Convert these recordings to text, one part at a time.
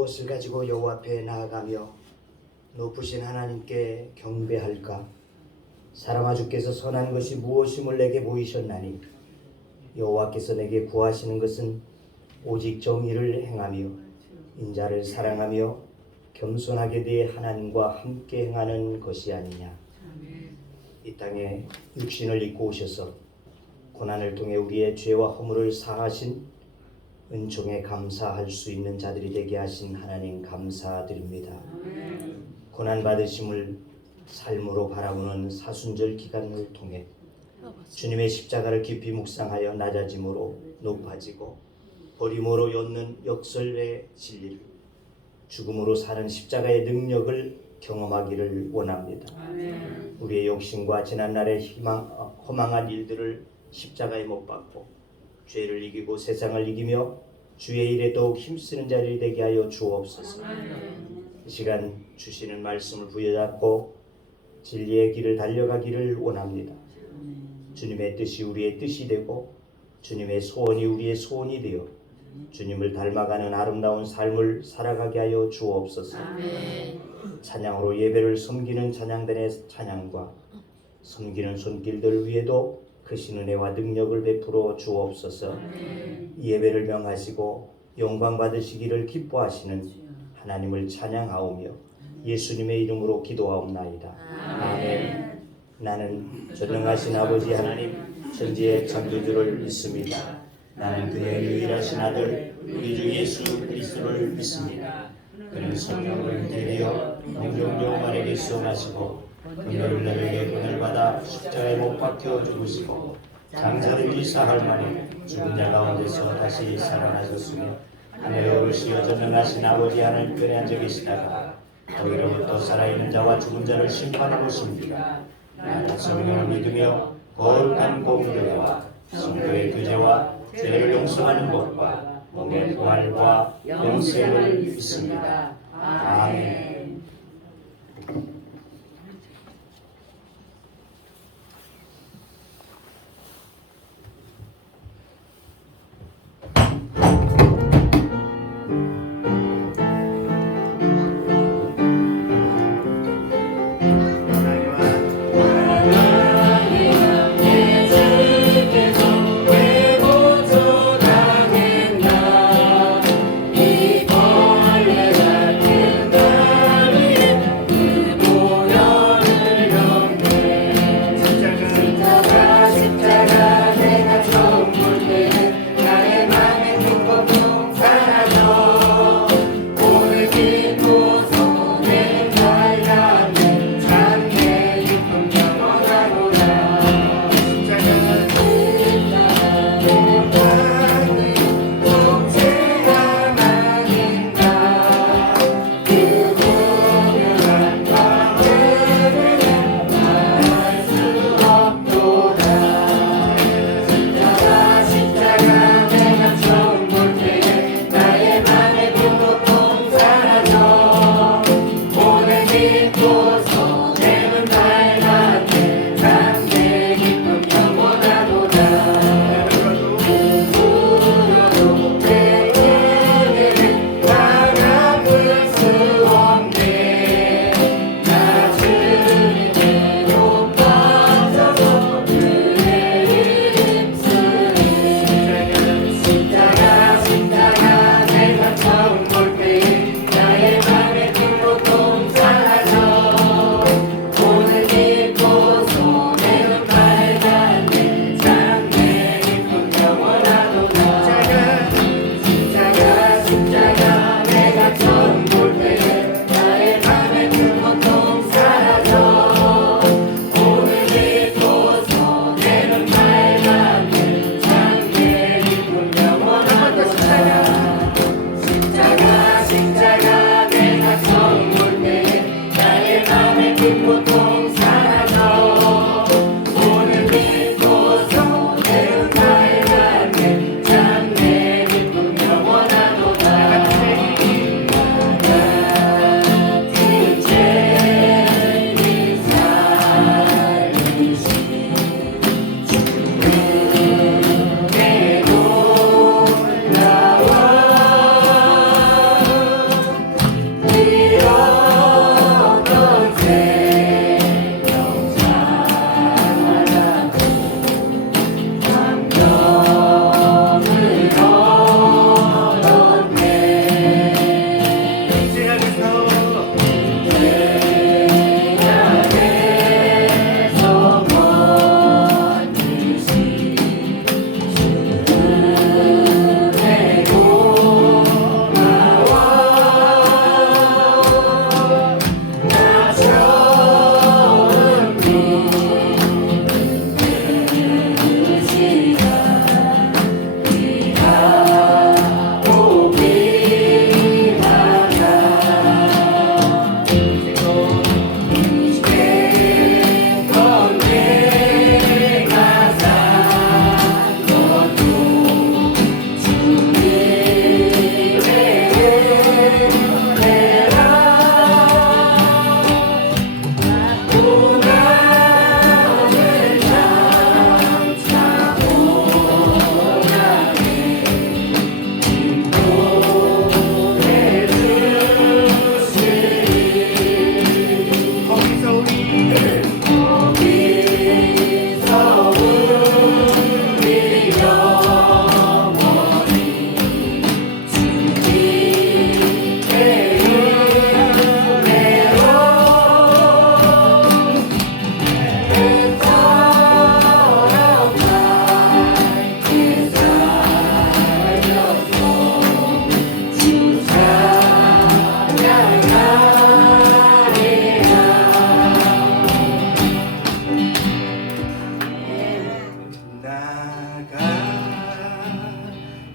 무엇을 가지고 여호와 앞에 나아가며 높으신 하나님께 경배할까? 사람아, 주께서 선한 것이 무엇임을 내게 보이셨나니 여호와께서 내게 구하시는 것은 오직 정의를 행하며 인자를 사랑하며 겸손하게 대해 하나님과 함께 행하는 것이 아니냐. 이 땅에 육신을 입고 오셔서 고난을 통해 우리의 죄와 허물을 사하신 은총에 감사할 수 있는 자들이 되게 하신 하나님 감사드립니다. 고난받으심을 삶으로 바라보는 사순절 기간을 통해 주님의 십자가를 깊이 묵상하여 낮아짐으로 높아지고 버림으로 엿는 역설의 진리를, 죽음으로 사는 십자가의 능력을 경험하기를 원합니다. 우리의 욕심과 지난날의 허망한 일들을 십자가에 못 박고 죄를 이기고 세상을 이기며 주의 일에 더욱 힘쓰는 자들이 되게 하여 주옵소서. 이 시간 주시는 말씀을 부여잡고 진리의 길을 달려가기를 원합니다. 주님의 뜻이 우리의 뜻이 되고 주님의 소원이 우리의 소원이 되어 주님을 닮아가는 아름다운 삶을 살아가게 하여 주옵소서. 찬양으로 예배를 섬기는 찬양단의 찬양과 섬기는 손길들 위에도 크신 은혜와 능력을 베풀어 주옵소서. 이 예배를 명하시고 영광 받으시기를 기뻐하시는 하나님을 찬양하오며 예수님의 이름으로 기도하옵나이다. 아멘. 나는 전능하신 아버지 하나님 천지의 창조주를 믿습니다. 나는 그의 유일하신 아들 우리 주 예수 그리스도를 믿습니다. 그는 성령으로 잉태되어 영종 여호와에게 수험하시고 금요일 날에게 은을 받아 십자가에 못 박혀 죽으시고 장사되기 사흘 만에 죽은 자 가운데서 다시 살아나셨으며 하늘에 오르시어 전능하신 아버지 하나님께 앉아 계시다가 거기로부터 살아있는 자와 죽은 자를 심판해 보십니다. 나는 성령을 믿으며 거룩한 공교회와 성도의 교제와 죄를 용서하는 것과 몸의 부활과 영생을 믿습니다. 아멘. 이 벌레 같은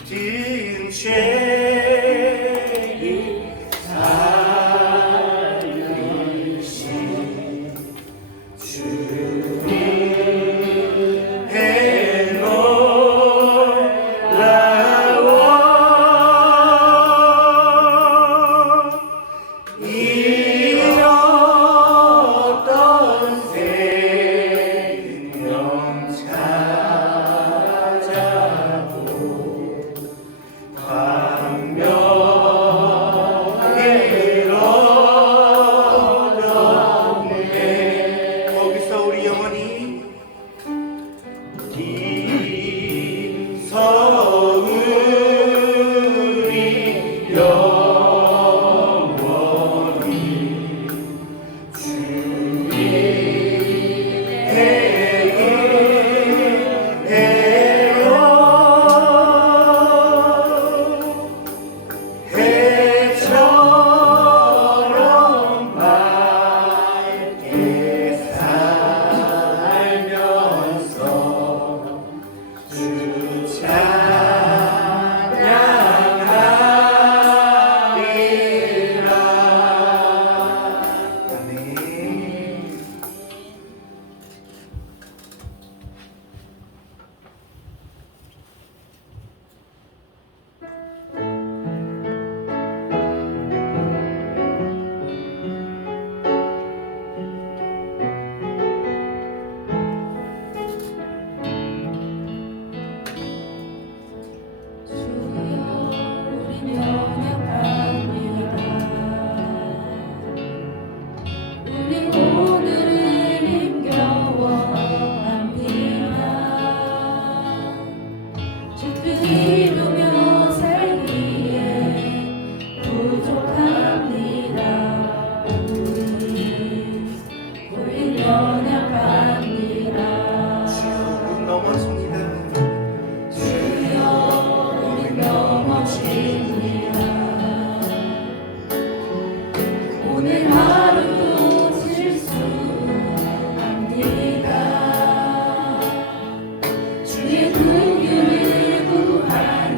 든 죄를 살리신 주님 놀라워 잃었던 생명 찾아고 광명을 얻었네. 거기서 우리 영원히 우리 영원히 주님의 은혜로 해처럼 밝게 살면서 주 찬양하리라. 아멘. 주여 우리 면역합니다. 우리 오늘을 힘겨워합니다. 주뜻 이루며 살기에 부족합니다. 우리 면역합니다. 주여 우리 넘어집니다. 주여 우리 넘어집니다. 오늘 하루도 실수합니다. 주의 긍휼을 구하니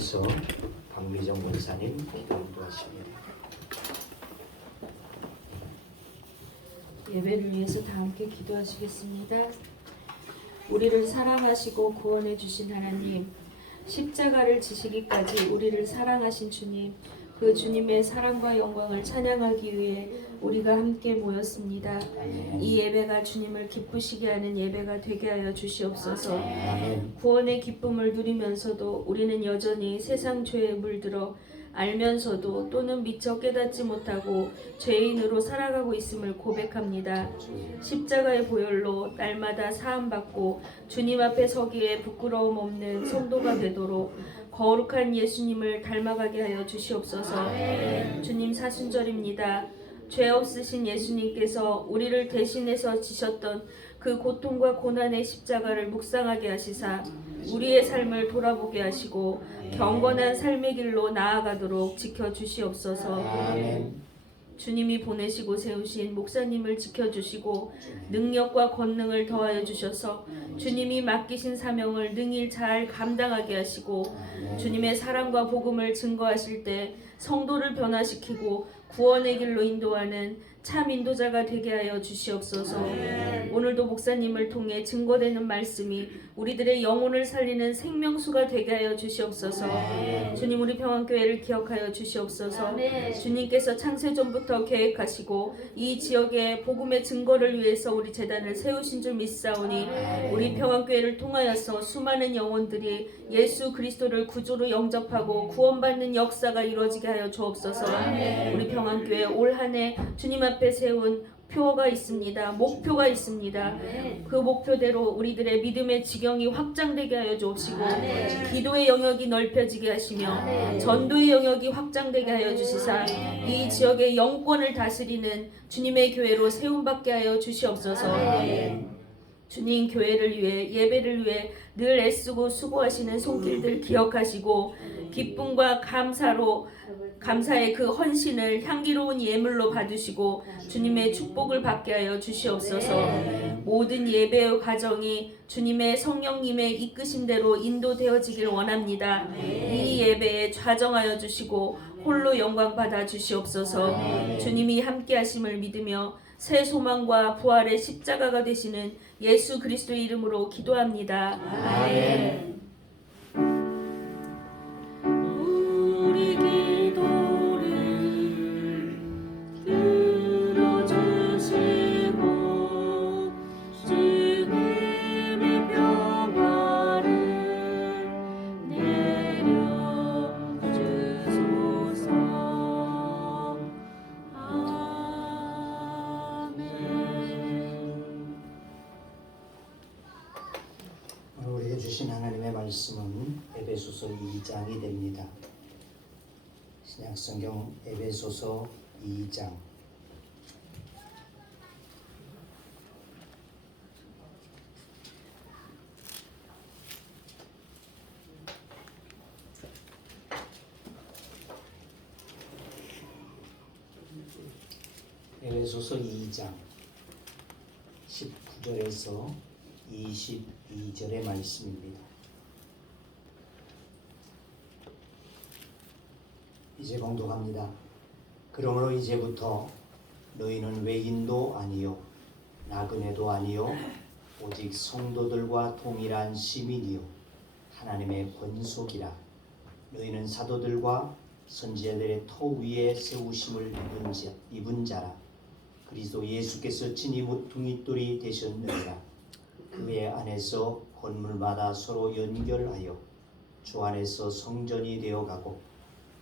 이어서 박미정 권사님 기도하십니다. 예배를 위해서 다 함께 기도하시겠습니다. 우리를 사랑하시고 구원해 주신 하나님, 십자가를 지시기까지 우리를 사랑하신 주님, 그 주님의 사랑과 영광을 찬양하기 위해 우리가 함께 모였습니다. 이 예배가 주님을 기쁘시게 하는 예배가 되게 하여 주시옵소서. 구원의 기쁨을 누리면서도 우리는 여전히 세상 죄에 물들어 알면서도 또는 미처 깨닫지 못하고 죄인으로 살아가고 있음을 고백합니다. 십자가의 보혈로 날마다 사함받고 주님 앞에 서기에 부끄러움 없는 성도가 되도록 거룩한 예수님을 닮아가게 하여 주시옵소서. 주님 사순절입니다. 죄 없으신 예수님께서 우리를 대신해서 지셨던 그 고통과 고난의 십자가를 묵상하게 하시사 우리의 삶을 돌아보게 하시고 경건한 삶의 길로 나아가도록 지켜주시옵소서. 주님이 보내시고 세우신 목사님을 지켜주시고 능력과 권능을 더하여 주셔서 주님이 맡기신 사명을 능히 잘 감당하게 하시고 주님의 사랑과 복음을 증거하실 때 성도를 변화시키고 구원의 길로 인도하는 참 인도자가 되게 하여 주시옵소서. 오늘도 목사님을 통해 증거되는 말씀이 우리들의 영혼을 살리는 생명수가 되게 하여 주시옵소서. 주님, 우리 평안교회를 기억하여 주시옵소서. 주님께서 창세전부터 계획하시고 이 지역의 복음의 증거를 위해서 우리 재단을 세우신 줄 믿사오니 우리 평안교회를 통하여서 수많은 영혼들이 예수 그리스도를 구주로 영접하고 구원받는 역사가 이루어지게 하여 주옵소서. 우리 평안교회 올 한 해 주님 앞에 세운 표가 있습니다. 목표가 있습니다. 그 목표대로 우리들의 믿음의 지경이 확장되게 하여 주옵시고 기도의 영역이 넓혀지게 하시며 전도의 영역이 확장되게 하여 주시사 이 지역의 영권을 다스리는 주님의 교회로 세움받게 하여 주시옵소서. 주님, 교회를 위해 예배를 위해 늘 애쓰고 수고하시는 손길들 기억하시고 기쁨과 감사의 그 헌신을 향기로운 예물로 받으시고 주님의 축복을 받게 하여 주시옵소서. 모든 예배의 과정이 주님의 성령님의 이끄심대로 인도되어지길 원합니다. 이 예배에 좌정하여 주시고 홀로 영광 받아 주시옵소서. 주님이 함께 하심을 믿으며 새 소망과 부활의 십자가가 되시는 예수 그리스도의 이름으로 기도합니다. 아멘. 우리 기도를 들어주시고 주님의 평화를 내려주소서. 우리에게 주신 하나님의 말씀은 에베소서 2장이 됩니다. 신약성경 에베소서 2장 에베소서 2장 19절에서 22절의 말씀입니다. 이제 공독합니다. 그러므로 이제부터 너희는 외인도 아니요 나그네도 아니요 오직 성도들과 동일한 시민이요 하나님의 권속이라. 너희는 사도들과 선지자들의 터 위에 세우심을 입은 자라. 그리스도 예수께서 친히 모퉁이돌이 되셨느니라. 그의 안에서 건물마다 서로 연결하여 주 안에서 성전이 되어가고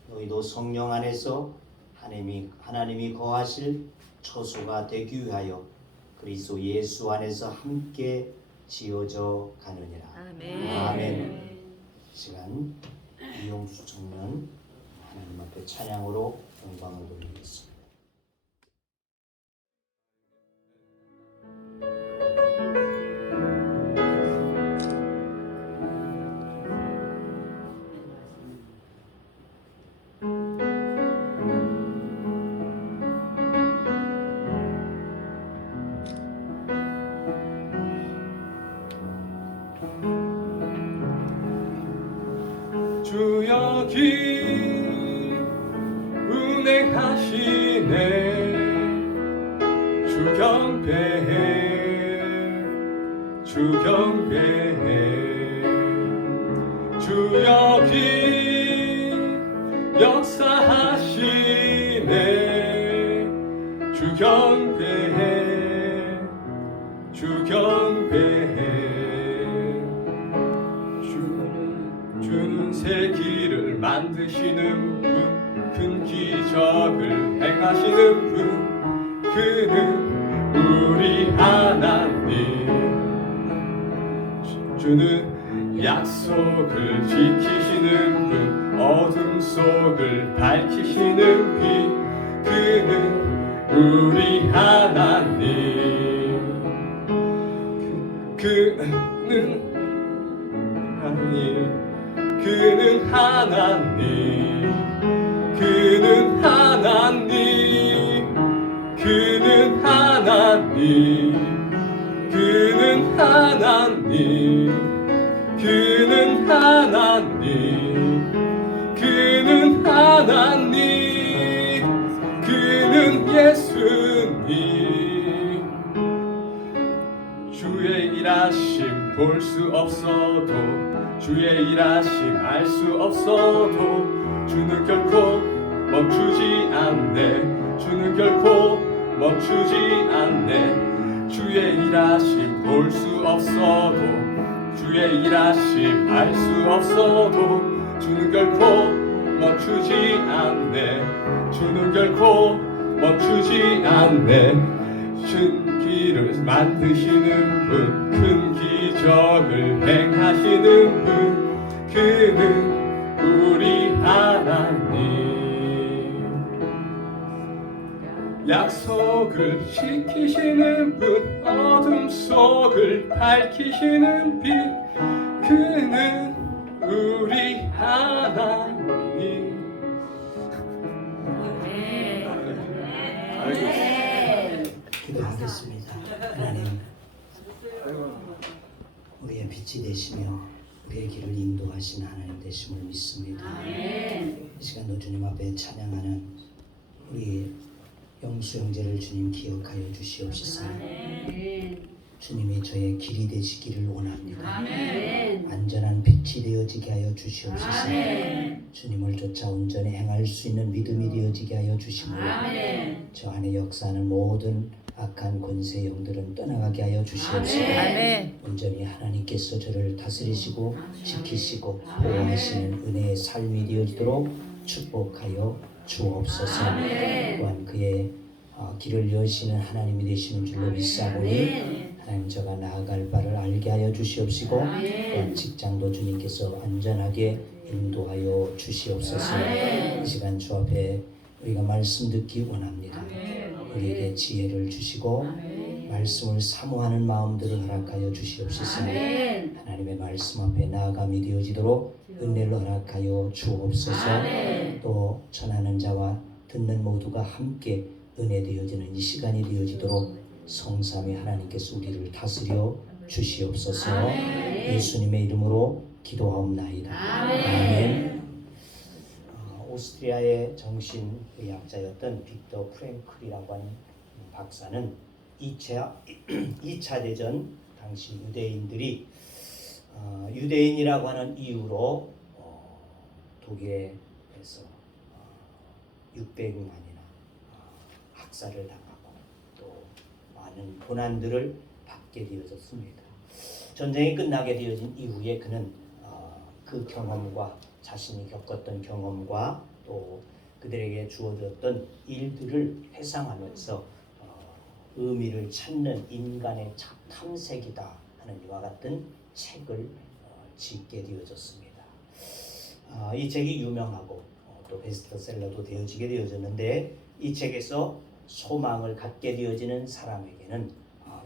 너희도 성령 안에서 하나님이 거하실 처소가 되기 위하여 그리스도 예수 안에서 함께 지어져 가느니라. 아멘. 아멘. 시간 이용수 청년 하나님 앞에 찬양으로 영광을 돌리겠습니다. 주 주 여기 운행하시네. 주 경배해, 주 경배해. 주 여기 역사하시네. 주 경배해, 주 경배해. 주는 새 길을 만드시는 분, 큰 기적을 행하시는 분, 그는 우리 하나님. 주는 약속을 지키시는 분, 어둠 속을 밝히시는 빛, 그는 우리 하나님. 그는 하나님, 그는 하나님, 그는 하나님, 그는 하나님, 그는 하나님, 그는 하나님, 그는 하나님, 그는 예수님. 주의 일하심 볼 수 없어도, 주의 일하심 알 수 없어도, 주는 결코 멈추지 않네. 주는 결코 멈추지 않네. 주의 일하심 볼 수 없어도, 주의 일하심 알 수 없어도, 주는 결코 멈추지 않네. 주는 결코 멈추지 않네. 준 길을 만드시는 분, 큰 기적을 행하시는 분, 그는 우리 하나님. 약속을 지키시는 분, 어둠 속을 밝히시는 빛, 그는 우리 하나님. 기도하겠습니다. 하나님, 우리의 빛이 되시며 우리의 길을 인도하신 하나님 되심을 믿습니다. 이 시간도 주님 앞에 찬양하는 우리 영수 형제를 주님 기억하여 주시옵소서. 주님이 저의 길이 되시기를 원합니다. 안전한 빛이 되어지게 하여 주시옵소서. 주님을 쫓아 온전히 행할 수 있는 믿음이 되어지게 하여 주시므로 저 안에 역사하는 모든 악한 권세 영들은 떠나가게 하여 주시옵소서. 온전히 하나님께서 저를 다스리시고 지키시고 보호하시는 은혜의 삶이 되어지도록 축복하여 주옵소서. 또한 그의 길을 여시는 하나님이 되시는 줄로 믿사오니 하나님 저가 나아갈 바를 알게 하여 주시옵시고 또한 직장도 주님께서 안전하게 인도하여 주시옵소서. 이 시간 주 앞에 우리가 말씀 듣기 원합니다. 우리에게 지혜를 주시고 말씀을 사모하는 마음들을 허락하여 주시옵소서. 하나님의 말씀 앞에 나아감이 되어지도록 은혜를 허락하여 주옵소서. 또 전하는 자와 듣는 모두가 함께 은혜 되어지는 이 시간이 되어지도록 성삼위 하나님께서 우리를 다스려 주시옵소서. 예수님의 이름으로 기도하옵나이다. 아멘. 오스트리아의 정신의학자였던 빅터 프랭클이라고 하는 박사는 2차 대전 당시 유대인들이 유대인이라고 하는 이유로 독일에서 600만이나 학살을 당하고 또 많은 고난들을 받게 되어졌습니다. 전쟁이 끝나게 되어진 이후에 그는 그 경험과 자신이 겪었던 경험과 또 그들에게 주어졌던 일들을 회상하면서 의미를 찾는 인간의 탐색이다 하는 이와 같은 책을 짓게 되어졌습니다. 이 책이 유명하고 또 베스트셀러도 되어지게 되어졌는데 이 책에서 소망을 갖게 되어지는 사람에게는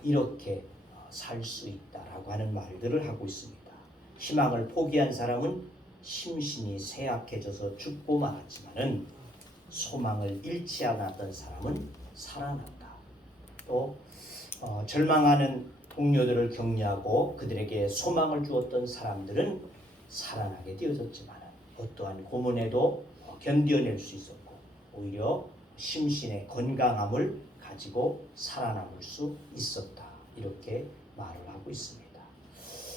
이렇게 살 수 있다라고 하는 말들을 하고 있습니다. 희망을 포기한 사람은 심신이 쇠약해져서 죽고 말았지만은 소망을 잃지 않았던 사람은 살아난다. 또 절망하는 동료들을 격려하고 그들에게 소망을 주었던 사람들은 살아나게 되어졌지만 어떠한 고문에도 견뎌낼 수 있었고 오히려 심신의 건강함을 가지고 살아남을 수 있었다. 이렇게 말을 하고 있습니다.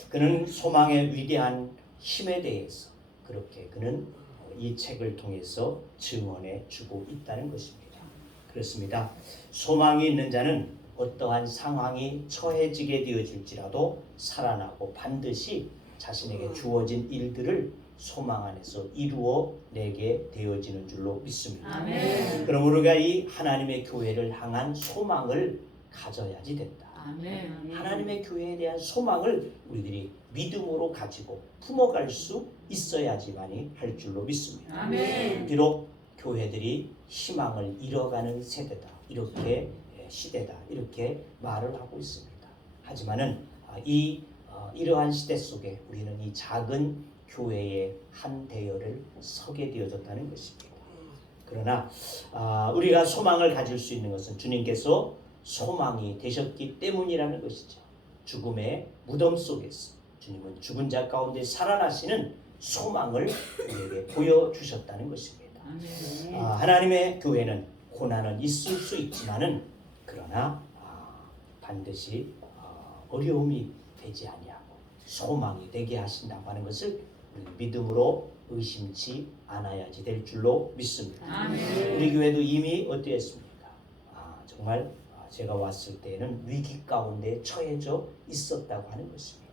그는 소망의 위대한 힘에 대해서 그렇게 그는 이 책을 통해서 증언해 주고 있다는 것입니다. 그렇습니다. 소망이 있는 자는 어떠한 상황이 처해지게 되어질지라도 살아나고 반드시 자신에게 주어진 일들을 소망 안에서 이루어 내게 되어지는 줄로 믿습니다. 아멘. 그럼 우리가 이 하나님의 교회를 향한 소망을 가져야지 된다. 아멘. 하나님의 교회에 대한 소망을 우리들이 믿음으로 가지고 품어갈 수 있어야지만이 할 줄로 믿습니다. 아멘. 비록 교회들이 희망을 잃어가는 세대다, 이렇게 시대다, 이렇게 말을 하고 있습니다. 하지만은 이러한 시대 속에 우리는 이 작은 교회의 한 대열을 서게 되어졌다는 것입니다. 그러나 우리가 소망을 가질 수 있는 것은 주님께서 소망이 되셨기 때문이라는 것이죠. 죽음의 무덤 속에서 주님은 죽은 자 가운데 살아나시는 소망을 우리에게 보여주셨다는 것입니다. 하나님의 교회는 고난은 있을 수 있지만은 그러나 반드시 어려움이 되지 아니하고 소망이 되게 하신다고 하는 것을 우리 믿음으로 의심치 않아야지 될 줄로 믿습니다. 아멘. 우리 교회도 이미 어떠했습니까? 정말 제가 왔을 때에는 위기 가운데 처해져 있었다고 하는 것입니다.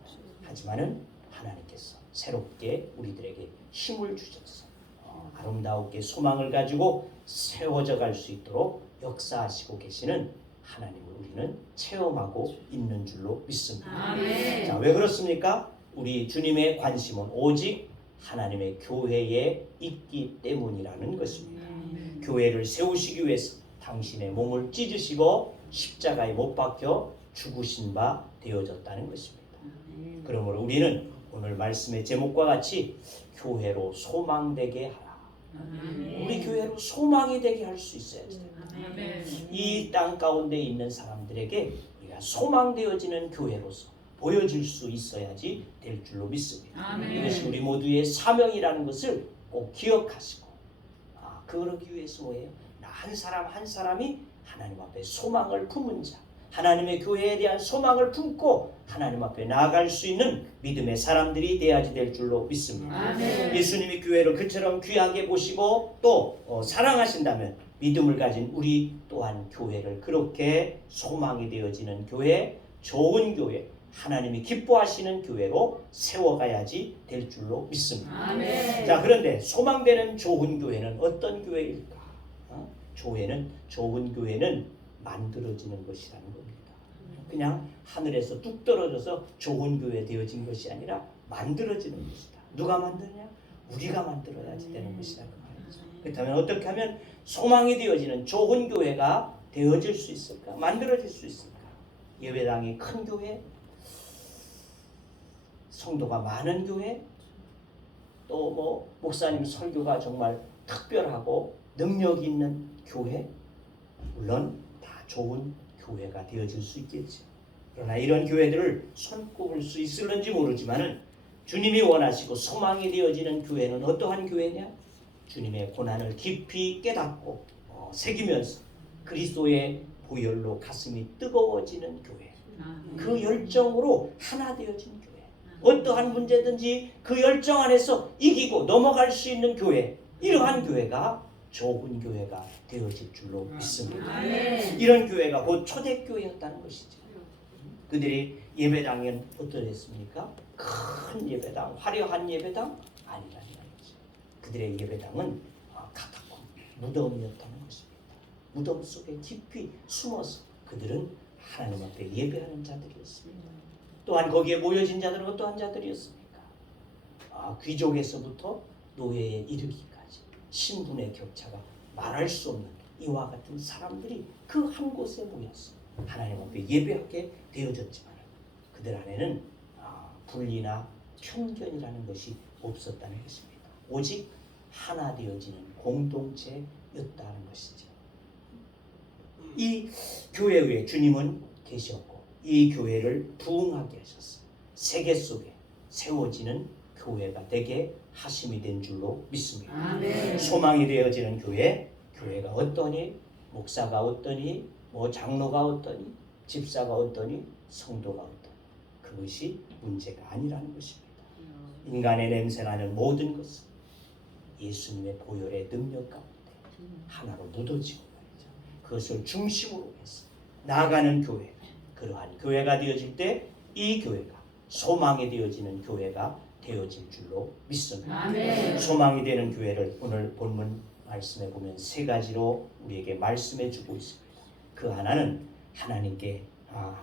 하지만은 하나님께서 새롭게 우리들에게 힘을 주셔서 아름다우게 소망을 가지고 세워져 갈 수 있도록 역사하시고 계시는 하나님을 우리는 체험하고 있는 줄로 믿습니다. 아멘. 자, 왜 그렇습니까? 우리 주님의 관심은 오직 하나님의 교회에 있기 때문이라는 것입니다. 교회를 세우시기 위해서 당신의 몸을 찢으시고 십자가에 못 박혀 죽으신 바 되어졌다는 것입니다. 그러므로 우리는 오늘 말씀의 제목과 같이 교회로 소망되게 하라. 우리 교회로 소망이 되게 할 수 있어야 돼요. 이 땅 가운데 있는 사람들에게 우리가 소망되어지는 교회로서 보여줄 수 있어야지 될 줄로 믿습니다. 이것이 우리 모두의 사명이라는 것을 꼭 기억하시고 그러기 위해서 뭐예요? 나 한 사람 한 사람이 하나님 앞에 소망을 품은 자, 하나님의 교회에 대한 소망을 품고 하나님 앞에 나아갈 수 있는 믿음의 사람들이 되어야지 될 줄로 믿습니다. 아멘. 예수님이 교회를 그처럼 귀하게 보시고 또 사랑하신다면 믿음을 가진 우리 또한 교회를 그렇게 소망이 되어지는 교회, 좋은 교회, 하나님이 기뻐하시는 교회로 세워가야지 될 줄로 믿습니다. 아멘. 자, 그런데 소망되는 좋은 교회는 어떤 교회일까? 좋은 교회는 만들어지는 것이라는 겁니다. 그냥 하늘에서 뚝 떨어져서 좋은 교회 되어진 것이 아니라 만들어지는 것이다. 누가 만드냐? 우리가 만들어야지 되는 것이다. 그 말이죠. 그렇다면 어떻게 하면 소망이 되어지는 좋은 교회가 되어질 수 있을까? 만들어질 수 있을까? 예배당이 큰 교회, 성도가 많은 교회, 또 목사님 설교가 정말 특별하고 능력 있는 교회, 물론 다 좋은 교회가 되어질 수 있겠죠. 그러나 이런 교회들을 손꼽을 수 있을는지 모르지만은 주님이 원하시고 소망이 되어지는 교회는 어떠한 교회냐? 주님의 고난을 깊이 깨닫고 새기면서 그리스도의 보혈로 가슴이 뜨거워지는 교회, 그 열정으로 하나 되어진 교회, 어떠한 문제든지 그 열정 안에서 이기고 넘어갈 수 있는 교회, 이러한 교회가 좋은 교회가 되어질 줄로 믿습니다. 아멘. 이런 교회가 곧 초대교회였다는 것이죠. 그들이 예배당은 어떠했습니까? 큰 예배당, 화려한 예배당 아니라는 거죠. 그들의 예배당은 카타콤, 무덤이었다는 것입니다. 무덤 속에 깊이 숨어서 그들은 하나님 앞에 예배하는 자들이었습니다. 또한 거기에 모여진 자들은 어떠한 자들이었습니까? 귀족에서부터 노예에 이르기까지 신분의 격차가 말할 수 없는 이와 같은 사람들이 그 한 곳에 모였어 하나님 앞에 예배하게 되어졌지만 그들 안에는 분리나 편견이라는 것이 없었다는 것입니다. 오직 하나 되어지는 공동체였다는 것이죠. 이 교회 위에 주님은 계셨고 이 교회를 부흥하게 하셨어요. 세계 속에 세워지는 교회가 되게 하심이 된 줄로 믿습니다. 아멘. 소망이 되어지는 교회, 교회가 어떠니, 목사가 어떠니, 뭐 장로가 어떠니, 집사가 어떠니, 성도가 어떠니, 그것이 문제가 아니라는 것입니다. 인간의 냄새나는 모든 것은 예수님의 보혈의 능력 가운데 하나로 묻어지고 말이죠. 그것을 중심으로 해서 나아가는 교회, 그러한 교회가 되어질 때 이 교회가 소망이 되어지는 교회가 되어질 줄로 믿습니다. 아멘. 소망이 되는 교회를 오늘 본문 말씀에 보면 세 가지로 우리에게 말씀해 주고 있습니다. 그 하나는 하나님께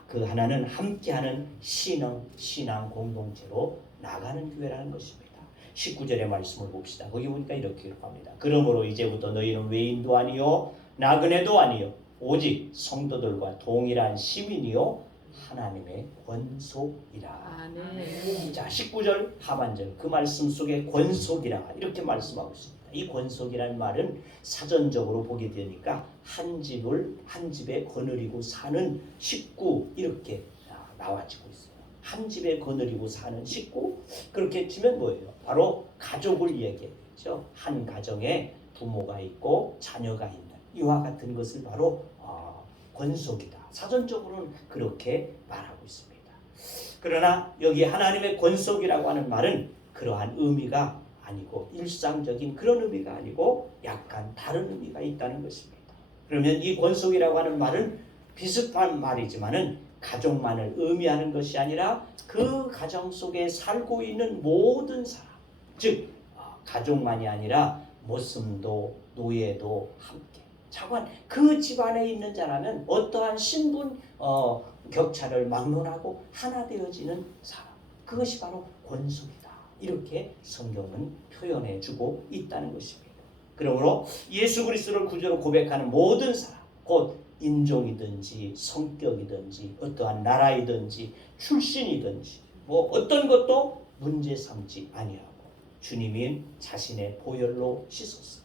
그 하나는 함께하는 신앙 공동체로 나가는 교회라는 것입니다. 19절의 말씀을 봅시다. 거기 보니까 이렇게 기록합니다. 그러므로 이제부터 너희는 외인도 아니요 나그네도 아니요 오직 성도들과 동일한 시민이요 하나님의 권속이라. 아멘. 자, 19절 하반절 그 말씀 속에 권속이라 이렇게 말씀하고 있습니다. 이 권속이라는 말은 사전적으로 보게 되니까 한 집에 거느리고 사는 식구 이렇게 나와지고 있어요. 한 집에 거느리고 사는 식구, 그렇게 치면 뭐예요? 바로 가족을 얘기하죠. 한 가정에 부모가 있고 자녀가 있는 이와 같은 것을 바로 권속이다. 사전적으로는 그렇게 말하고 있습니다. 그러나 여기 하나님의 권속이라고 하는 말은 그러한 의미가 아니고 일상적인 그런 의미가 아니고 약간 다른 의미가 있다는 것입니다. 그러면 이 권속이라고 하는 말은 비슷한 말이지만은 가족만을 의미하는 것이 아니라 그 가정 속에 살고 있는 모든 사람, 즉 가족만이 아니라 모습도 노예도 함께 차관 그 집안에 있는 자라면 어떠한 신분 격차를 막론하고 하나 되어지는 사람, 그것이 바로 권속이다. 이렇게 성경은 표현해주고 있다는 것입니다. 그러므로 예수 그리스도를 구주로 고백하는 모든 사람, 곧 인종이든지 성격이든지 어떠한 나라이든지 출신이든지 뭐 어떤 것도 문제 삼지 아니하고 주님이 자신의 보혈로 씻었어.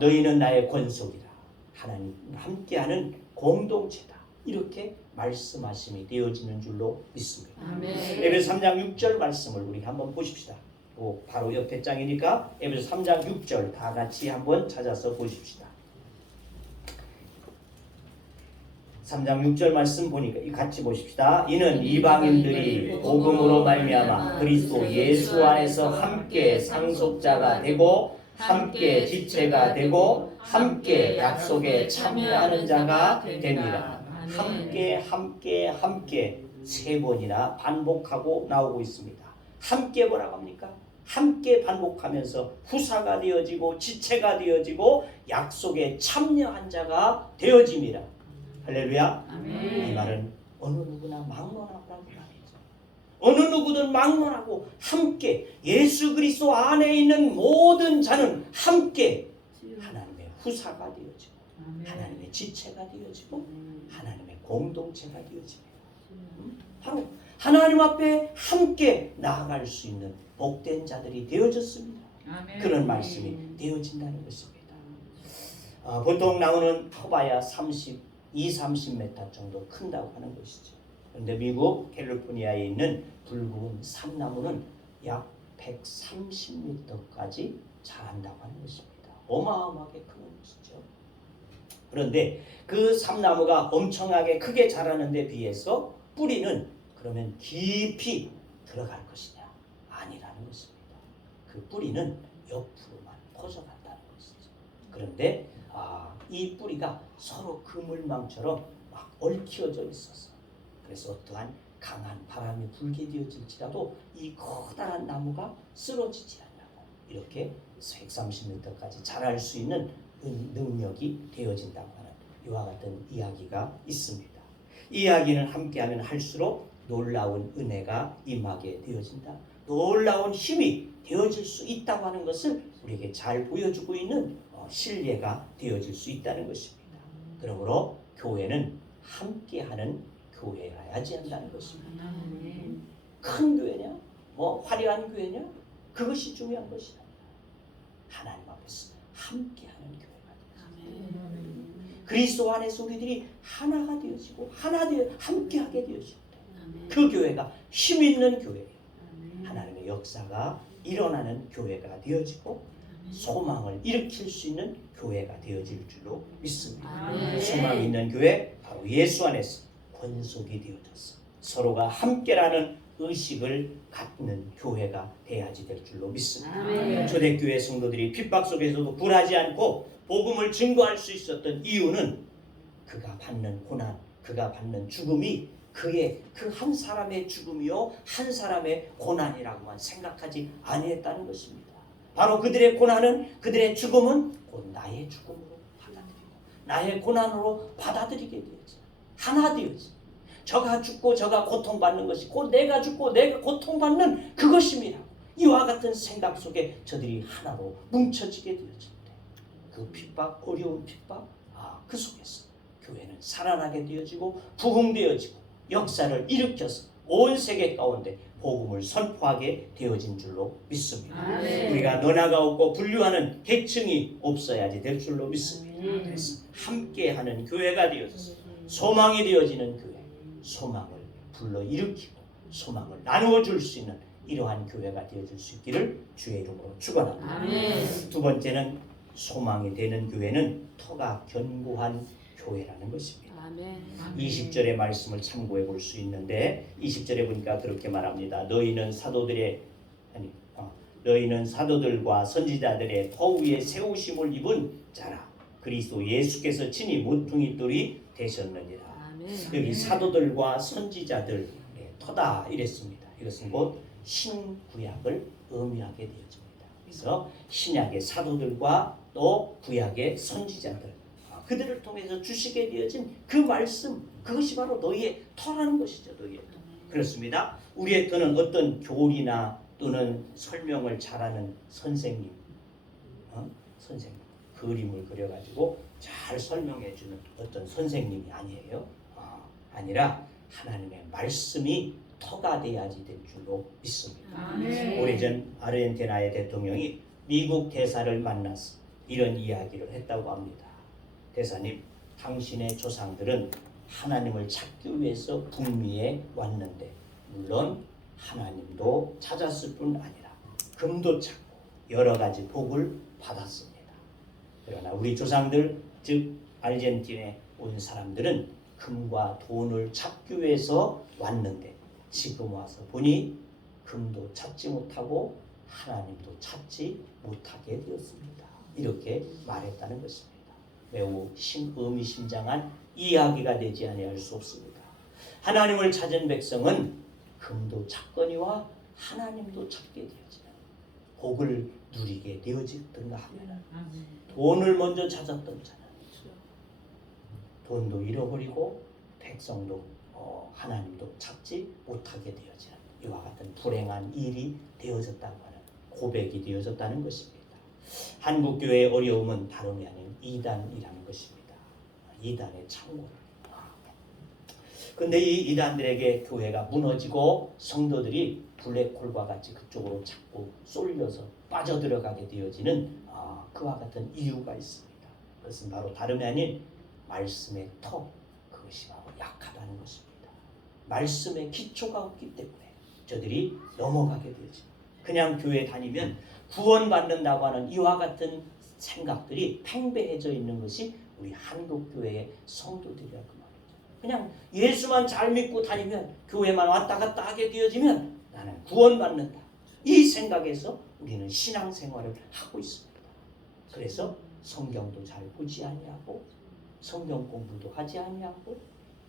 너희는 나의 권속이다. 하나님 함께하는 공동체다. 이렇게 말씀하심이 되어지는 줄로 믿습니다. 아멘. 에베소 3장 6절 말씀을 우리 한번 보십시다. 바로 옆에 장이니까 에베소 3장 6절 다 같이 한번 찾아서 보십시다. 3장 6절 말씀 보니까 같이 보십시다. 이는 이방인들이 복음으로 말미암아 그리스도 예수 안에서 함께 상속자가 되고 함께 지체가 되고 함께 약속에 참여하는 자가 됩니다. 함께 세 번이나 반복하고 나오고 있습니다. 함께 뭐라고 합니까? 함께 반복하면서 후사가 되어지고 지체가 되어지고 약속에 참여한 자가 되어집니다. 할렐루야. 아멘. 이 말은 어느 누구나 막론하라는 말이죠. 어느 누구든 막론하고 함께 예수 그리스도 안에 있는 모든 자는 함께 하나님의 후사가 되어지고 하나님의 지체가 되어지고 하나님의 공동체가 되어집니다. 바로 하나님 앞에 함께 나아갈 수 있는 복된 자들이 되어졌습니다. 아멘. 그런 말씀이 되어진다는 것입니다. 보통 나무는 커봐야 30m 정도 큰다고 하는 것이죠. 그런데 미국 캘리포니아에 있는 붉은 삼나무는 약 130m까지 자란다고 하는 것입니다. 어마어마하게 큰 것이죠. 그런데 그 삼나무가 엄청나게 크게 자라는 데 비해서 뿌리는 그러면 깊이 들어갈 것이냐? 아니라는 것입니다. 그 뿌리는 옆으로만 퍼져간다는 것이죠. 그런데 이 뿌리가 서로 그물망처럼 막 얽혀져 있어서 그래서 어떠한 강한 바람이 불게 되어질지라도 이 커다란 나무가 쓰러지지 않냐고 이렇게 130m까지 자랄 수 있는 능력이 되어진다고 하는 이와 같은 이야기가 있습니다. 이 이야기는 함께하면 할수록 놀라운 은혜가 임하게 되어진다. 놀라운 힘이 되어질 수 있다고 하는 것을 우리에게 잘 보여주고 있는 신뢰가 되어질 수 있다는 것입니다. 그러므로 교회는 함께하는 교회여야지 한다는 것입니다. 큰 교회냐, 뭐 화려한 교회냐, 그것이 중요한 것이 아니라 하나님 앞에서 함께하는 교회가 되어집니다. 그리스도 안에서 우리들이 하나가 되어지고 함께하게 되어질 때 그 교회가 힘 있는 교회예요. 하나님의 역사가 일어나는 교회가 되어지고 소망을 일으킬 수 있는 교회가 되어질 줄로 믿습니다. 아멘. 소망이 있는 교회, 바로 예수 안에서 권속이 되어져서 서로가 함께라는 의식을 갖는 교회가 돼야지 될 줄로 믿습니다. 아멘. 초대교회 성도들이 핍박 속에서도 굴하지 않고 복음을 증거할 수 있었던 이유는 그가 받는 고난, 그가 받는 죽음이 그의 그 한 사람의 죽음이요 한 사람의 고난이라고만 생각하지 아니했다는 것입니다. 바로 그들의 고난은, 그들의 죽음은 곧 나의 죽음으로 받아들이고 나의 고난으로 받아들이게 되었지. 하나 되었지. 저가 죽고 저가 고통받는 것이 곧 내가 죽고 내가 고통받는 그것입니다. 이와 같은 생각 속에 저들이 하나로 뭉쳐지게 되어집니다. 그 핍박, 어려운 핍박, 그 속에서 교회는 살아나게 되어지고 부흥되어지고 역사를 일으켜서 온 세계 가운데 복음을 선포하게 되어진 줄로 믿습니다. 아멘. 우리가 너나가 없고 분류하는 계층이 없어야지 될 줄로 믿습니다. 그래서 함께하는 교회가 되어져서 소망이 되어지는 교회, 소망을 불러일으키고 소망을 나누어 줄 수 있는 이러한 교회가 되어질 수 있기를 주의 이름으로 축원합니다. 아멘. 두 번째는 소망이 되는 교회는 터가 견고한 교회라는 것입니다. 20절의 말씀을 참고해 볼 수 있는데 20절에 보니까 그렇게 말합니다. 너희는 사도들과 선지자들의 터 위에 세우심을 입은 자라. 그리스도 예수께서 친히 모퉁이 돌이 되셨느니라. 여기 사도들과 선지자들의 터다 이랬습니다. 이것은 곧 신구약을 의미하게 되어집니다. 그래서 신약의 사도들과 또 구약의 선지자들, 그들을 통해서 주시게 되어진 그 말씀, 그것이 바로 너희의 터라는 것이죠. 너희의 터. 그렇습니다. 우리의 터는 어떤 교리나 또는 설명을 잘하는 선생님, 선생님 그림을 그려가지고 잘 설명해주는 어떤 선생님이 아니에요. 아니라 하나님의 말씀이 터가 돼야지 될 줄로 믿습니다. 아멘. 오래전 아르헨티나의 대통령이 미국 대사를 만나서 이런 이야기를 했다고 합니다. 대사님, 당신의 조상들은 하나님을 찾기 위해서 북미에 왔는데 물론 하나님도 찾았을 뿐 아니라 금도 찾고 여러 가지 복을 받았습니다. 그러나 우리 조상들, 즉 아르헨티나에 온 사람들은 금과 돈을 찾기 위해서 왔는데 지금 와서 보니 금도 찾지 못하고 하나님도 찾지 못하게 되었습니다. 이렇게 말했다는 것입니다. 매우 의미심장한 이야기가 되지 아니할 수 없습니다. 하나님을 찾은 백성은 금도 찾거니와 하나님도 찾게 되어지는 복을 누리게 되어지든가 하면 돈을 먼저 찾았던 자는 돈도 잃어버리고 백성도 하나님도 찾지 못하게 되어지는 이와 같은 불행한 일이 되어졌다고 하는 고백이 되어졌다는 것입니다. 한국교회의 어려움은 다름이 아닌 이단이라는 것입니다. 이단의 창고를. 근데 이 이단들에게 교회가 무너지고 성도들이 블랙홀과 같이 그쪽으로 자꾸 쏠려서 빠져들어가게 되어지는 그와 같은 이유가 있습니다. 그것은 바로 다름이 아닌 말씀의 터, 그것이 바로 약하다는 것입니다. 말씀의 기초가 없기 때문에 저들이 넘어가게 되지. 그냥 교회 다니면 구원받는다고 하는 이와 같은 생각들이 팽배해져 있는 것이 우리 한국교회의 성도들이라 그 말이죠. 그냥 예수만 잘 믿고 다니면 교회만 왔다 갔다 하게 되어지면 나는 구원받는다. 이 생각에서 우리는 신앙생활을 하고 있습니다. 그래서 성경도 잘 보지 아니하고 성경 공부도 하지 아니하고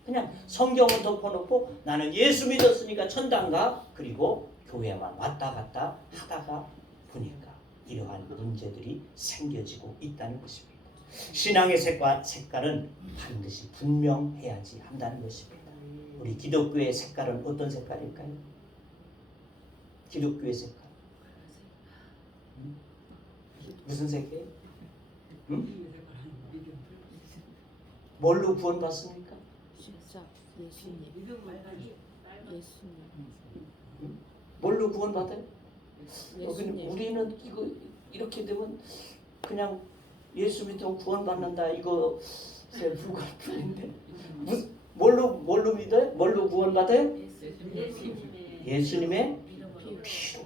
그냥 성경을 덮어놓고 나는 예수 믿었으니까 천당가 그리고 교회만 왔다 갔다 하다가 보니까 이러한 문제들이 생겨지고 있다는 것입니다. 신앙의 색깔은 반드시 분명해야지 한다는 것입니다. 우리 기독교의 색깔은 어떤 색깔일까요? 기독교의 색깔 무슨 색이에요? 뭘로 구원받습니까? 뭘로 구원받아요? 우리는 이거 이렇게 되면 그냥 예수 믿으면 구원받는다 이것에 불과할 뿐인데 뭘로 믿어요? 뭘로 구원받아요? 예수님의 피로.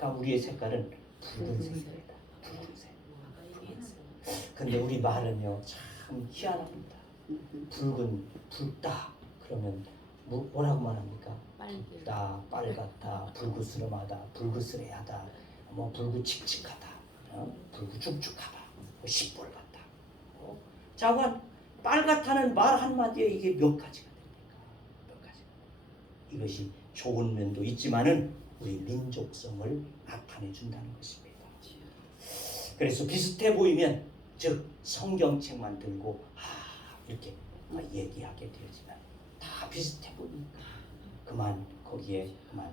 그러니까 우리의 색깔은 붉은색입니다. 붉은색. 근데 우리 말은요 참 희한합니다. 붉다 그러면 뭐라고 말합니까? 붉다, 빨갛다, 불그스름하다, 불그스레하다, 뭐 불구칙칙하다, 불구죽죽하다, 시뻘겋다. 자관 빨갛다는 말 한마디에 이게 몇 가지가 됩니까? 몇 가지. 이것이 좋은 면도 있지만은 우리 민족성을 나타내 준다는 것입니다. 그래서 비슷해 보이면 즉 성경책만 들고 이렇게 얘기하게 되어지면 다 비슷해 보니까 그만 거기에 그만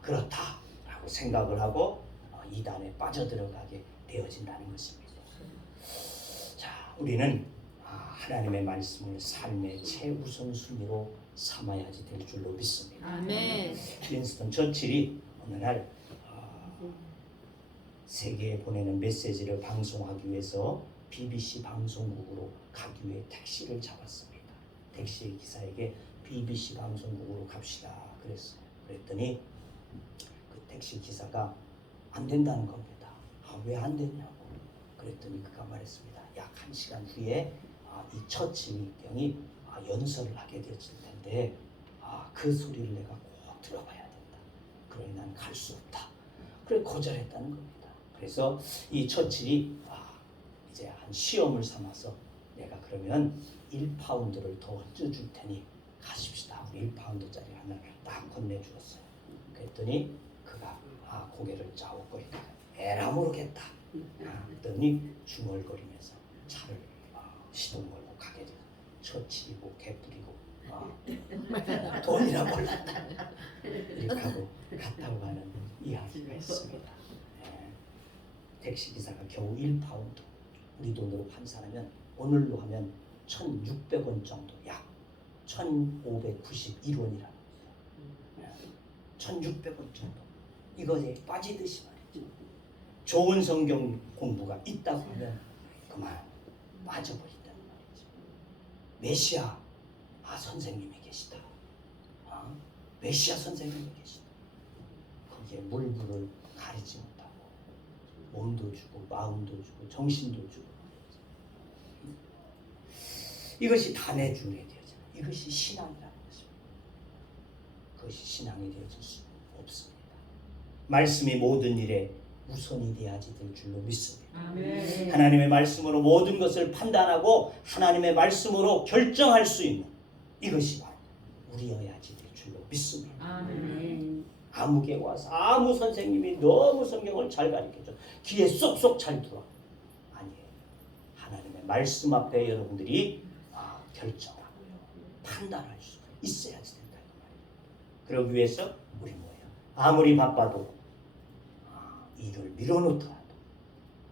그렇다라고 생각을 하고 이단에 빠져들어가게 되어진다는 것입니다. 자, 우리는 하나님의 말씀을 삶의 최우선순위로 삼아야지 될 줄로 믿습니다. 아멘. 윈스턴 처칠이 어느 날 세계에 보내는 메시지를 방송하기 위해서 BBC 방송국으로 가기 위해 택시를 잡았습니다. 택시 기사에게 BBC 방송국으로 갑시다 그랬어요. 그랬더니 그 택시 기사가 안 된다는 겁니다. 왜 안 되냐고. 그랬더니 그가 말했습니다. 약 1시간 후에 이 처칠 경이 연설을 하게 되어질 텐데 그 소리를 내가 꼭 들어봐야 된다. 그러니 난 갈 수 없다. 그래 거절했다는 겁니다. 그래서 이 처칠이 이제 한 시험을 삼아서 내가 그러면 1파운드를 더 얹어줄 테니 가십시다. 1파운드짜리 하나를 딱 건네주었어요. 그랬더니 그가 고개를 짜오거리다가 에라 모르겠다. 그랬더니 중얼거리면서 차를 시동 걸고 가게 돼서 처치고 개뿌리고 돈이나 몰랐다. 이렇게 하고 갔다고 하는 이야기가 있습니다. 택시기사가 겨우 1파운드 우리 돈으로 환산하면 오늘로 하면 1,600원 정도, 약 1,591원이라는 거예요. 1,600원 정도. 이거에 빠지듯이 말이죠. 좋은 성경 공부가 있다고 하면 그만 빠져버린다는 말이죠. 메시아 선생님이 계시다. 메시아 선생님이 계시다. 거기에 물불을 가리지 못하고 몸도 주고 마음도 주고 정신도 주고 이것이 다 내주게 되어져요. 이것이 신앙이라는 것입니다. 그것이 신앙이 되어질 수 없습니다. 말씀이 모든 일에 우선이 돼야지 될 줄로 믿습니다. 아멘. 하나님의 말씀으로 모든 것을 판단하고 하나님의 말씀으로 결정할 수 있는 이것이 바로 우리여야지 될 줄로 믿습니다. 아멘. 아무개 와서 아무 선생님이 너무 성경을 잘 가르쳐줘 귀에 쏙쏙 잘 들어. 아니에요. 하나님의 말씀 앞에 여러분들이 결정하고 판단할 수 있어야지 된다. 그러기 위해서 우리 뭐예요? 아무리 바빠도 일을 밀어놓더라도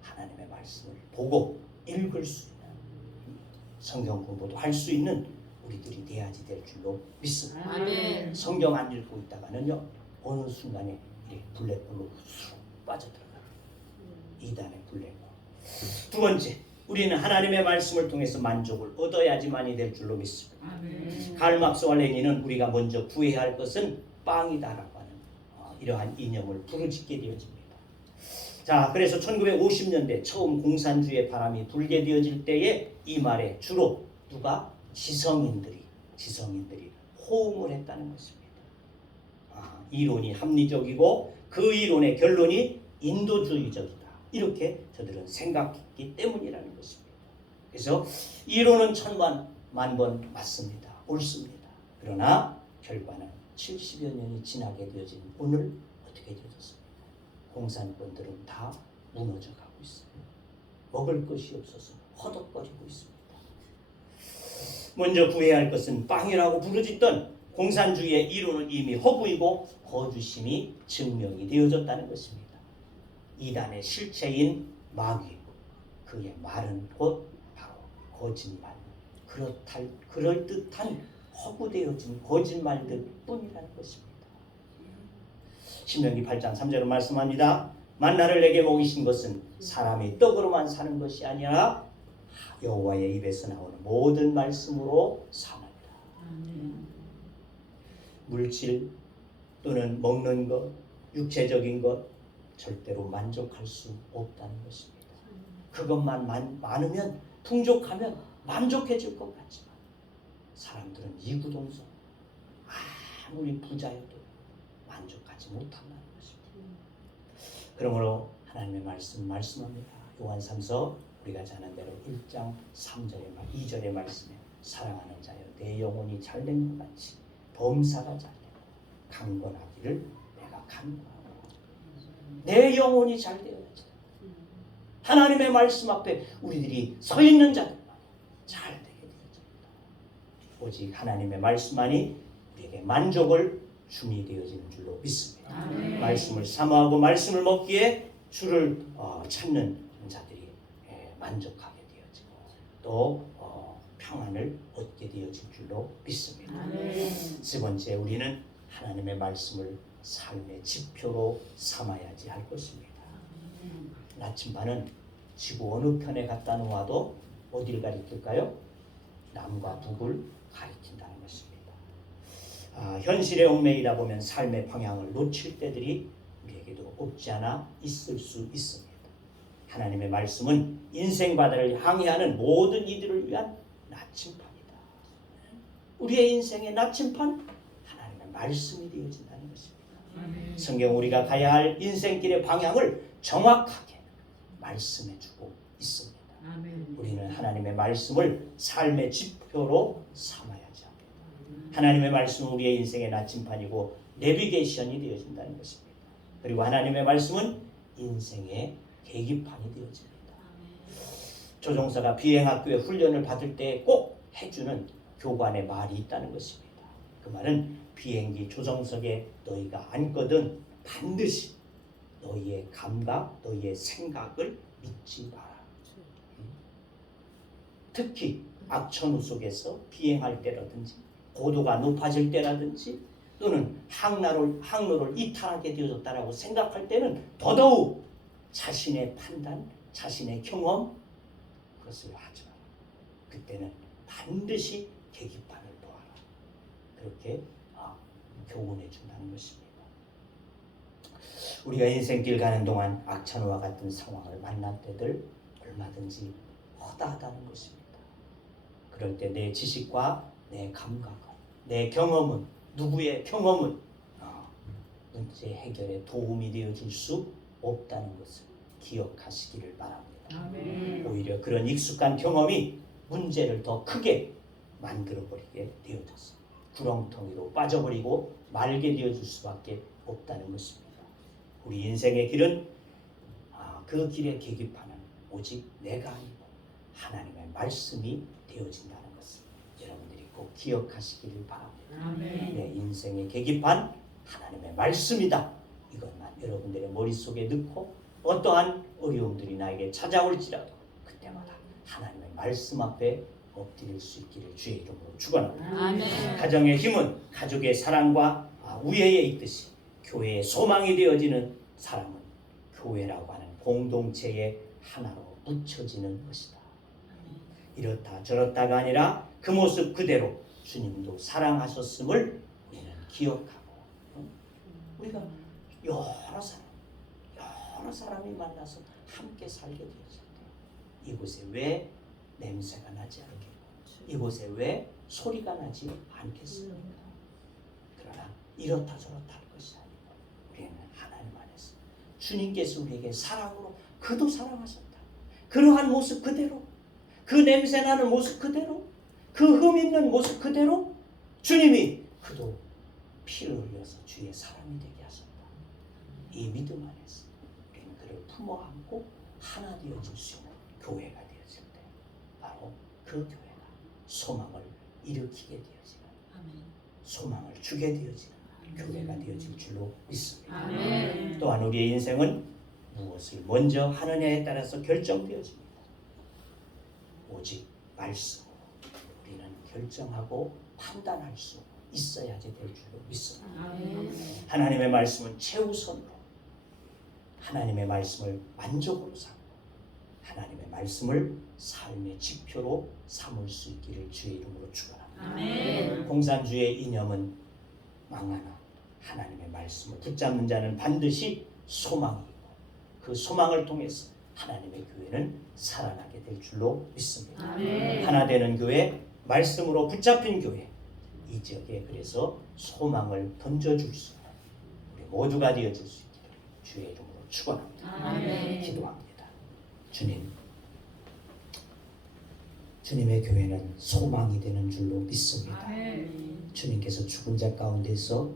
하나님의 말씀을 보고 읽을 수 있는 성경 공부도 할 수 있는 우리들이 돼야지 될 줄로 믿습니다. 아멘. 성경 안 읽고 있다가는요 어느 순간에 이렇게 블랙홀로 쑥 빠져들어가요. 이단의 블랙홀. 두 번째, 우리는 하나님의 말씀을 통해서 만족을 얻어야지만이 될 줄로 믿습니다. 아멘. karl Marx와 레닌은 우리가 먼저 구해야 할 것은 빵이다라고 하는 이러한 이념을 부르짖게 되어집니다. 자, 그래서 1950년대 처음 공산주의 바람이 불게 되어질 때에 이 말에 주로 누가? 지성인들이 호응을 했다는 것입니다. 이론이 합리적이고 그 이론의 결론이 인도주의적이다. 이렇게 저들은 생각했기 때문이라는 것입니다. 그래서 이론은 천만번 맞습니다. 옳습니다. 그러나 결과는 70여 년이 지나게 되어진 오늘 어떻게 되어졌습니까? 공산권들은 다 무너져 가고 있어요. 먹을 것이 없어서 허덕거리고 있습니다. 먼저 구해야 할 것은 빵이라고 부르짖던 공산주의의 이론은 이미 허구이고 거주심이 증명이 되어졌다는 것입니다. 이단의 실체인 마귀, 그의 말은 곧 바로 거짓말, 그럴듯한 허구되어진 거짓말들 뿐이라는 것입니다. 신명기 8장 3절로 말씀합니다. 만나를 내게 먹이신 것은 사람이 떡으로만 사는 것이 아니라 여호와의 입에서 나오는 모든 말씀으로 사느니라. 물질 또는 먹는 것, 육체적인 것, 절대로 만족할 수 없다는 것입니다. 그것만 많으면 풍족하면 만족해질 것 같지만 사람들은 이구동성 아무리 부자여도 만족하지 못한다는 것입니다. 그러므로 하나님의 말씀합니다. 요한삼서 우리가 잘 아는 대로 1장 2절의 말씀에 사랑하는 자여 내 영혼이 잘된 것 같이 범사가 잘되고 강건하기를 내가 간구하고 내 영혼이 잘 되어야지. 하나님의 말씀 앞에 우리들이 서 있는 자들만 잘 되게 되어집니다. 오직 하나님의 말씀만이 우리에게 만족을 줌이 되어지는 줄로 믿습니다. 아멘. 말씀을 사모하고 말씀을 먹기에 주를 찾는 자들이 만족하게 되어지고 또 평안을 얻게 되어질 줄로 믿습니다. 아멘. 세 번째, 우리는 하나님의 말씀을 삶의 지표로 삼아야지 할 것입니다. 나침반은 지구 어느 편에 갖다 놓아도 어디를 가리킬까요? 남과 북을 가리킨다는 것입니다. 현실의 얽매이다 보면 삶의 방향을 놓칠 때들이 우리에게도 없지 않아 있을 수 있습니다. 하나님의 말씀은 인생 바다를 항해하는 모든 이들을 위한 나침판이다. 우리의 인생의 나침판, 하나님의 말씀이 되어진다는 것입니다. 성경 우리가 가야 할 인생길의 방향을 정확하게 말씀해 주고 있습니다. 우리는 하나님의 말씀을 삶의 지표로 삼아야지 합니다. 하나님의 말씀은 우리의 인생의 나침판이고 내비게이션이 되어진다는 것입니다. 그리고 하나님의 말씀은 인생의 계기판이 되어집니다. 조종사가 비행학교에 훈련을 받을 때 꼭 해주는 교관의 말이 있다는 것입니다. 그 말은 비행기 조종석에 너희가 앉거든 반드시 너희의 감각, 너희의 생각을 믿지 마라. 특히 악천후 속에서 비행할 때라든지 고도가 높아질 때라든지 또는 항로를 이탈하게 되어졌다라고 생각할 때는 더더욱 자신의 판단, 자신의 경험 그것을 하지 마라. 그때는 반드시 계기판을 보아라. 그렇게 교훈해 준다는 것입니다. 우리가 인생길 가는 동안 악천후와 같은 상황을 만날 때들 얼마든지 허다하다는 것입니다. 그럴 때 내 지식과 내 감각은, 내 경험은, 누구의 경험은 문제 해결에 도움이 되어줄 수 없다는 것을 기억하시기를 바랍니다. 아멘. 오히려 그런 익숙한 경험이 문제를 더 크게 만들어버리게 되어졌어. 구렁텅이로 빠져버리고 말게 되어줄 수밖에 없다는 것입니다. 우리 인생의 길은 그 길의 계기판은 오직 내가 아니고 하나님의 말씀이 되어진다는 것을 여러분들이 꼭 기억하시기를 바랍니다. 아멘. 내 인생의 계기판 하나님의 말씀이다. 이것만 여러분들의 머릿속에 넣고 어떠한 어려움들이 나에게 찾아올지라도 그때마다 하나님의 말씀 앞에 엎드릴 수 있기를 주의 이름으로 축원합니다. 아멘. 가정의 힘은 가족의 사랑과 우애에 있듯이 교회의 소망이 되어지는 사람은 교회라고 하는 공동체의 하나로 묻혀지는 것이다. 이렇다 저렇다가 아니라 그 모습 그대로 주님도 사랑하셨음을 우리는 기억하고 우리가 여러 사람이 만나서 함께 살게 되었을 때 이곳에 왜 냄새가 나지 않겠고 이곳에 왜 소리가 나지 않겠습니까? 그러나 이렇다 저렇다 할 것이 아니고 우리는 하나님 안에서 주님께서 우리에게 사랑으로 그도 사랑하셨다. 그러한 모습 그대로 그 냄새나는 모습 그대로 그 흠 있는 모습 그대로 주님이 그도 피를 흘려서 주의 사람이 되게 하셨다. 이 믿음 안에서 우리는 그를 품어 안고 하나 되어질 수 있는 교회가 되어질 때 바로 그 교회가 소망을 일으키게 되어지는 소망을 주게 되어지는 교회가 되어질 줄로 믿습니다. 아멘. 또한 우리의 인생은 무엇을 먼저 하느냐에 따라서 결정되어집니다. 오직 말씀으로 우리는 결정하고 판단할 수 있어야지 될 줄로 믿습니다. 아멘. 하나님의 말씀은 최우선으로 하나님의 말씀을 만족으로 삼고 하나님의 말씀을 삶의 지표로 삼을 수 있기를 주의 이름으로 축원합니다. 아멘. 공산주의 이념은 망하나 하나님의 말씀을 붙잡는 자는 반드시 소망이 있고 그 소망을 통해서 하나님의 교회는 살아나게 될 줄로 믿습니다. 아멘. 하나 되는 교회, 말씀으로 붙잡힌 교회, 이 지역에 그래서 소망을 던져줄 수 있는 우리 모두가 되어줄 수 있기를 주의 이름으로 축원합니다. 아멘. 기도합니다. 주님의 교회는 소망이 되는 줄로 믿습니다. 주님께서 죽은 자 가운데서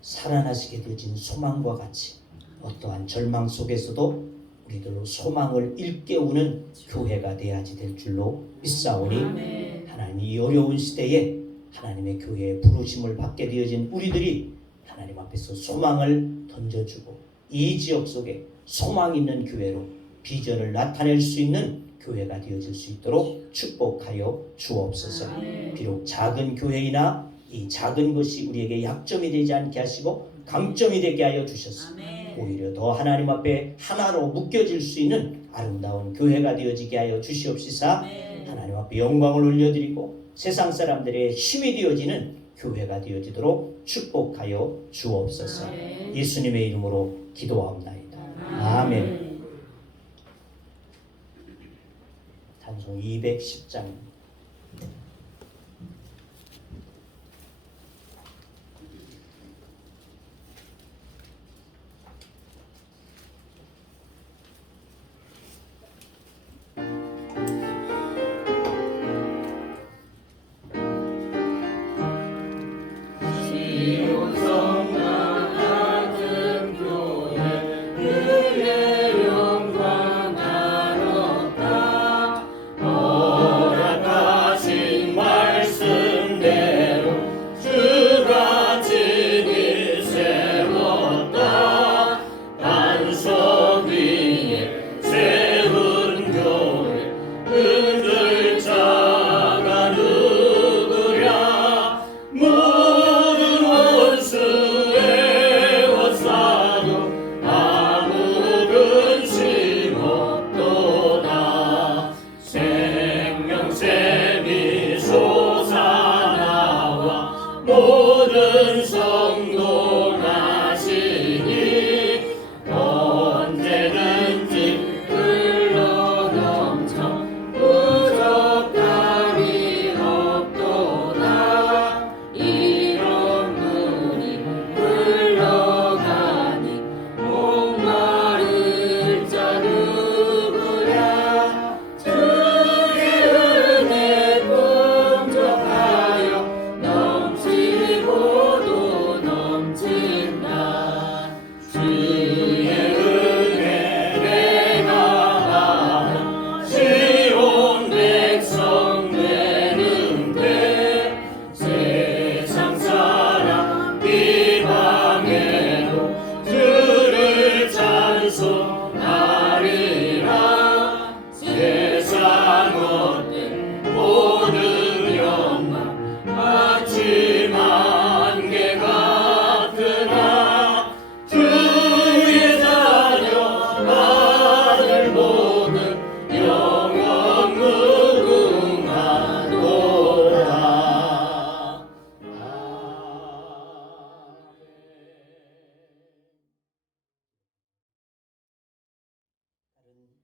살아나시게 되어진 소망과 같이 어떠한 절망 속에서도 우리들로 소망을 일깨우는 교회가 되어야지 될 줄로 믿사오니 하나님 이 어려운 시대에 하나님의 교회에 부르심을 받게 되어진 우리들이 하나님 앞에서 소망을 던져주고 이 지역 속에 소망 있는 교회로 비전을 나타낼 수 있는 교회가 되어질 수 있도록 축복하여 주옵소서. 비록 작은 교회이나 이 작은 것이 우리에게 약점이 되지 않게 하시고 강점이 되게 하여 주셔서 오히려 더 하나님 앞에 하나로 묶여질 수 있는 아름다운 교회가 되어지게 하여 주시옵시사. 하나님 앞에 영광을 올려드리고 세상 사람들의 힘이 되어지는 교회가 되어지도록 축복하여 주옵소서. 예수님의 이름으로 기도하옵나이다. 아멘. 단송 210장. 모든 성도 나시니 언제든지 흘러 넘쳐 부족함이 없도다. 이런 물이 흘러가니 목마를 자 누구랴. 주의 은혜 풍족하여 넘치고도 넘친다. 주의 은혜 내가 받아 시온 백성 되는데 세상 사람 비방해도 주를 찬송하리라. 세상 얻는 모든 영광 마치 만개 같으나 주의 자녀 아들 모든 영원 무궁하도다.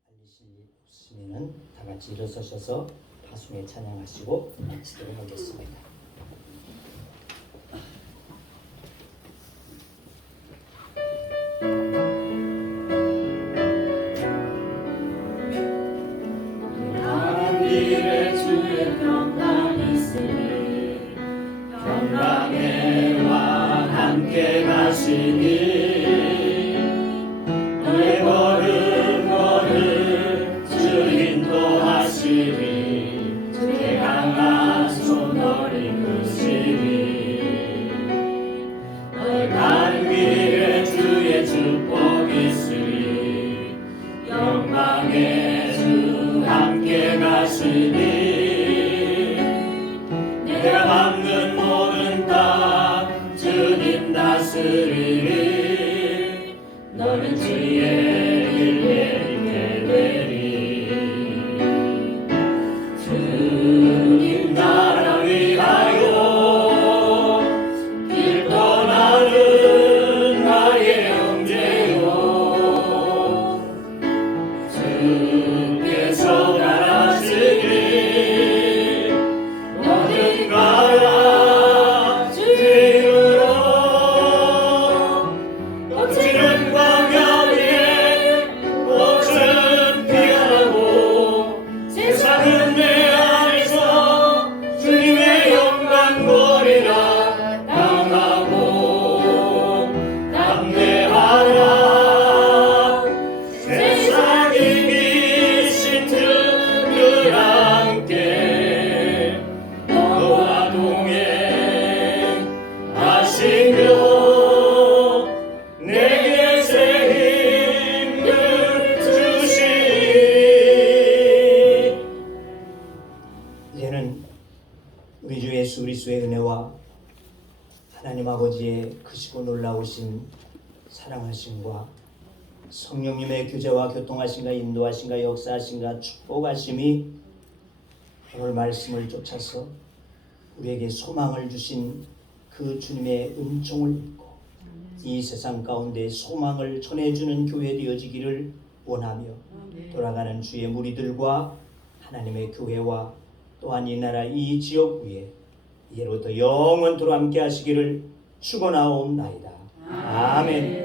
알리실 일 없으면은 다 같이 일어서셔서 파송에 찬양하시고 마치도록 하겠습니다. 길에 주의 평강이 있으니 평강의 왕 함께 가시니 너의 걸음 걸음 주 인도하시리. 주의 강한 손을 이끄시리. 너의 가는 길에 주의 축복이 있으리. 영광의 주 함께 가시니 내가 밟는 모든 땅 주님 다스리니. 너는 주의 길 내리게 되리. 주님 나라 위하여 길 떠나는 나의 형제여. 예수의 은혜와 하나님 아버지의 크시고 놀라우신 사랑하심과 성령님의 교제와 교통하심과 인도하심과 역사하심과 축복하심이 오늘 말씀을 쫓아서 우리에게 소망을 주신 그 주님의 은총을 믿고 이 세상 가운데 소망을 전해주는 교회 되어지기를 원하며 돌아가는 주의 무리들과 하나님의 교회와 또한 이 나라 이 지역 위에 이제부터 영원토록 함께 하시기를 축원하옵나이다. 아멘.